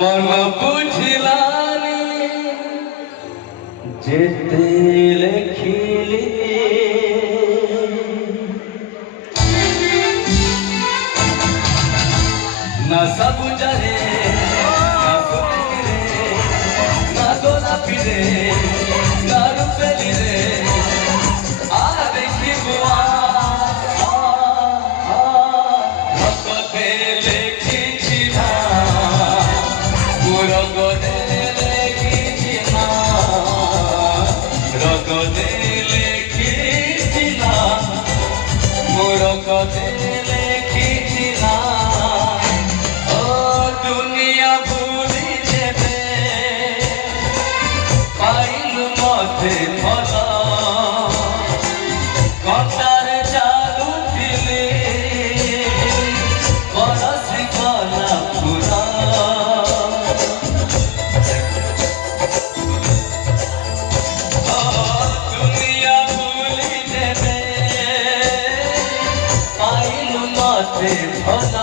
मन बुझिलानी जेते लिखिली ना सबुजा रे ना फुलकी रे ना गोलापी रे ना रूपेली रे आ देखी बुआ रगते लिखिछि ना रगते लिखिछि ना रगते लिखिछि ना रगते लिखिछि ना दुनिया भूली देवे पाइलु मते फल कटारे चालू थिले बरसी गला फूल दुनिया भूली देवे पाइलु मते फल